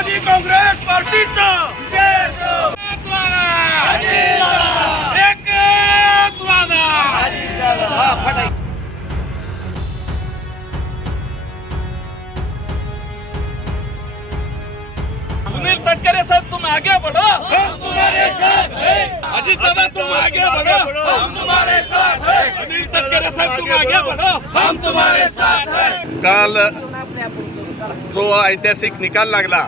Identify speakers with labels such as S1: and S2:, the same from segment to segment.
S1: राष्ट्रवादी काँग्रेस पार्टीचा! सुनील तटकरे साहब तुम आगे बढ़ो. हम तुम्हारे साथ हैं अजीत दादा तुम आगे बढ़ो. हम तुम्हारे साथ हैं. सुनील तटकरे साहब तुम आगे बढ़ो. हम तुम्हारे साथ हैं.
S2: काल जो ऐतिहासिक निकाल लागला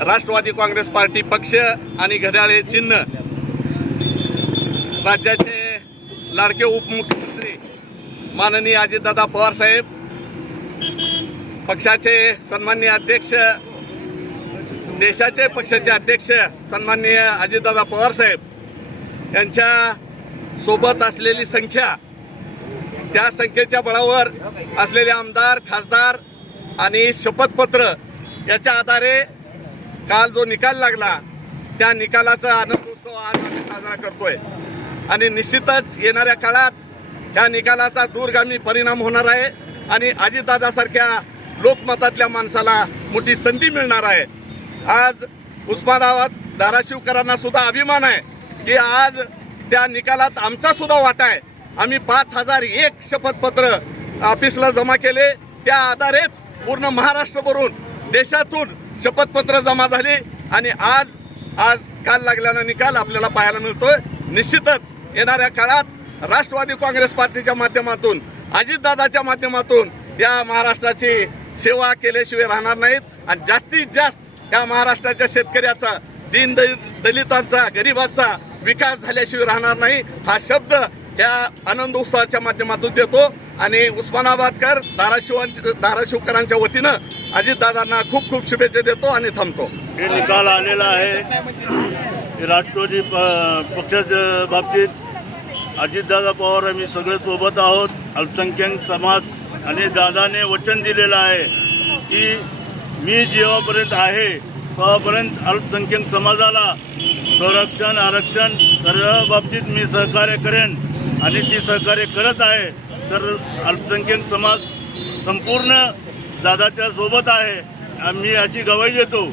S2: राष्ट्रवादी काँग्रेस पार्टी पक्ष आणि घड्याळे चिन्ह. राज्याचे लाडके उपमुख्यमंत्री माननीय अजितदादा पवार साहेब पक्षाचे सन्माननीय अध्यक्ष देशाचे पक्षाचे अध्यक्ष सन्माननीय अजितदादा पवार साहेब यांच्या सोबत असलेली संख्या त्या संख्येच्या बळावर असलेले आमदार खासदार आणि शपथपत्र याच्या आधारे काल जो निकाल लागला त्या निकालाचा आनंद उत्सव आज आम्ही साजरा करतोय. आणि निश्चितच येणाऱ्या काळात या निकालाचा दूरगामी परिणाम होणार आहे आणि अजितदादासारख्या लोकमतातल्या माणसाला मोठी संधी मिळणार आहे. आज उस्मानाबाद धाराशिवकरांना सुद्धा अभिमान आहे की आज त्या निकालात आमचा सुद्धा वाटा आहे. आम्ही पाच हजार एक शपथपत्र ऑफिसला जमा केले. त्या आधारेच पूर्ण महाराष्ट्रभरून देशातून शपथपत्र जमा झाली आणि आज आज काल लागल्यानं निकाल आपल्याला पाहायला मिळतोय. निश्चितच येणाऱ्या काळात राष्ट्रवादी काँग्रेस पार्टीच्या माध्यमातून अजितदादाच्या माध्यमातून या महाराष्ट्राची सेवा केल्याशिवाय राहणार नाहीत. आणि जास्तीत जास्त या महाराष्ट्राच्या शेतकऱ्याचा दीन दलितांचा गरिबांचा विकास झाल्याशिवाय राहणार नाही. हा शब्द या आनंद उत्सवाच्या माध्यमातून देतो. आणि उस्मानाबादकर धाराशिवांच्या धाराशिवकरांच्या वतीनं अजितदादांना खूप खूप शुभेच्छा देतो आणि थांबतो.
S3: हे निकाल आलेला आहे. राष्ट्रवादी प- पक्षाच्या बाबतीत अजितदादा पवार आम्ही सगळे सोबत आहोत. अल्पसंख्याक समाज आणि दादाने वचन दिलेलं आहे की मी जेव्हापर्यंत आहे तेव्हापर्यंत अल्पसंख्याक समाजाला संरक्षण आरक्षण सर्व बाबतीत मी सहकार्य करेन. आणि ती सहकार्य करत आहे तर अल्पसंख्याक समाज संपूर्ण दादाच्या सोबत आहे. आम्ही अशी गवाही देतो.